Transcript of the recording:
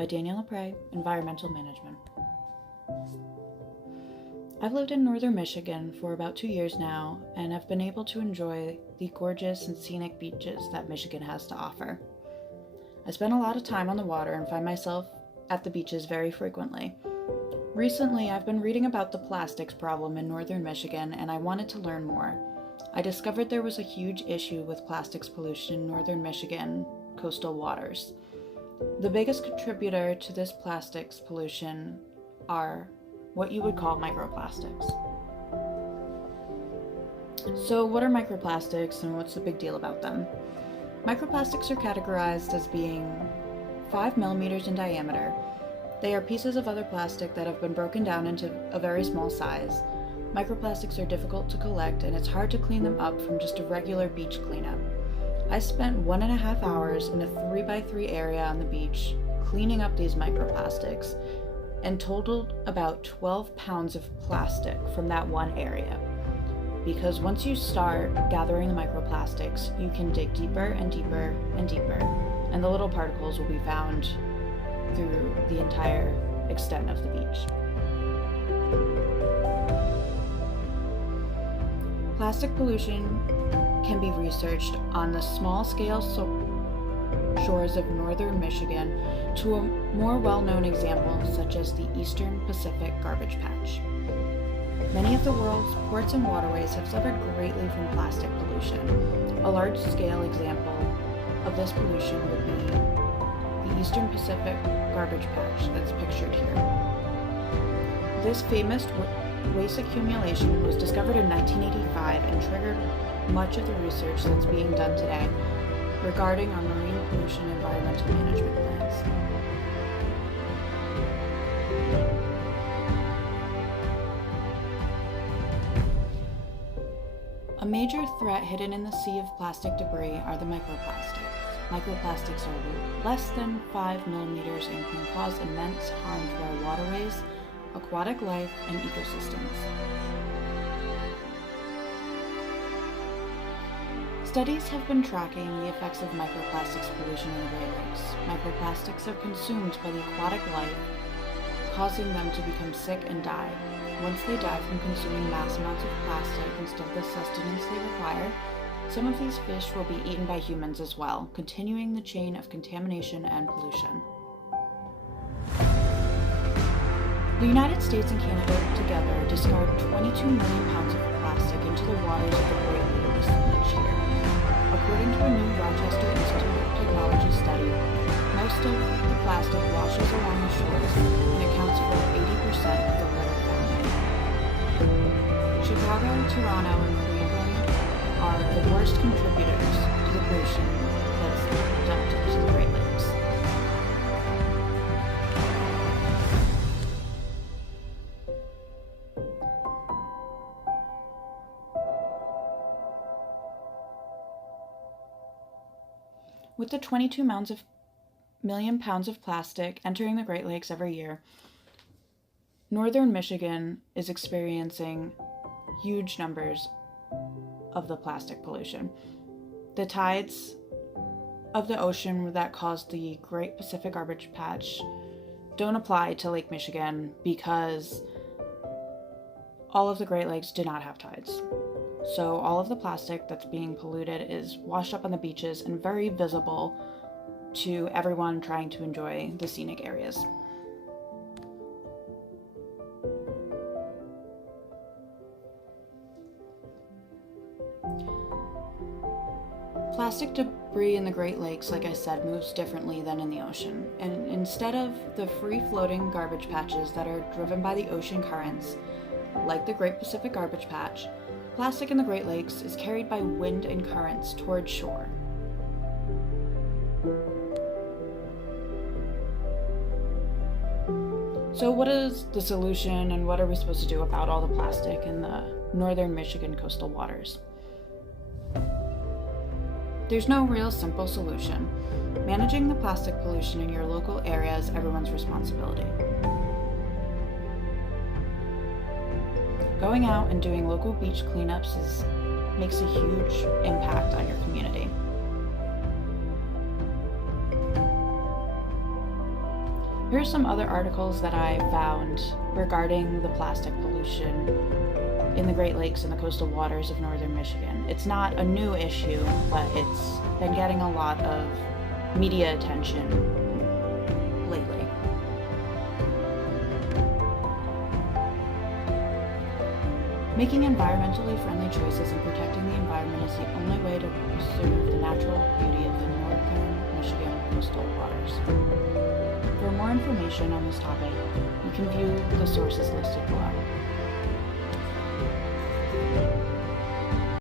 by Daniela Prey, Environmental Management. I've lived in northern Michigan for about 2 years now and have been able to enjoy the gorgeous and scenic beaches that Michigan has to offer. I spend a lot of time on the water and find myself at the beaches very frequently. Recently, I've been reading about the plastics problem in northern Michigan and I wanted to learn more. I discovered there was a huge issue with plastics pollution in northern Michigan coastal waters. The biggest contributor to this plastics pollution are what you would call microplastics. So what are microplastics and what's the big deal about them? Microplastics are categorized as being 5 millimeters in diameter. They are pieces of other plastic that have been broken down into a very small size. Microplastics are difficult to collect and it's hard to clean them up from just a regular beach cleanup. I spent 1.5 hours in a 3x3 area on the beach cleaning up these microplastics and totaled about 12 pounds of plastic from that one area. Because once you start gathering the microplastics, you can dig deeper and deeper and deeper, and the little particles will be found through the entire extent of the beach. Plastic pollution can be researched on the small-scale shores of northern Michigan to a more well-known example such as the Eastern Pacific Garbage Patch. Many of the world's ports and waterways have suffered greatly from plastic pollution. A large-scale example of this pollution would be the Eastern Pacific Garbage Patch that's pictured here. This famous waste accumulation was discovered in 1985 and triggered much of the research that's being done today regarding our marine pollution environmental management plans. A major threat hidden in the sea of plastic debris are the microplastics. Microplastics are less than 5 millimeters and can cause immense harm to our waterways, aquatic life, and ecosystems. Studies have been tracking the effects of microplastics pollution in the Great Lakes. Microplastics are consumed by the aquatic life, causing them to become sick and die. Once they die from consuming mass amounts of plastic instead of the sustenance they require, some of these fish will be eaten by humans as well, continuing the chain of contamination and pollution. The United States and Canada together discard 22 million pounds of plastic into the waters of the Great Lakes each year. According to a new Rochester Institute of Technology study, most of the plastic washes along the shores and accounts for 80% of the litter found. Chicago, Toronto, and Cleveland are the worst contributors to the pollution that's dumped into the Great Lakes. With the 22 million pounds of plastic entering the Great Lakes every year, northern Michigan is experiencing huge numbers of the plastic pollution. The tides of the ocean that caused the Great Pacific Garbage Patch don't apply to Lake Michigan because all of the Great Lakes do not have tides. So all of the plastic that's being polluted is washed up on the beaches and very visible to everyone trying to enjoy the scenic areas. Plastic debris in the Great Lakes, like I said, moves differently than in the ocean. And instead of the free-floating garbage patches that are driven by the ocean currents, like the Great Pacific Garbage Patch, plastic in the Great Lakes is carried by wind and currents toward shore. So what is the solution and what are we supposed to do about all the plastic in the northern Michigan coastal waters? There's no real simple solution. Managing the plastic pollution in your local area is everyone's responsibility. Going out and doing local beach cleanups makes a huge impact on your community. Here's some other articles that I found regarding the plastic pollution in the Great Lakes and the coastal waters of northern Michigan. It's not a new issue, but it's been getting a lot of media attention lately. Making environmentally friendly choices and protecting the environment is the only way to preserve the natural beauty of the northern Michigan coastal waters. For more information on this topic, you can view the sources listed below.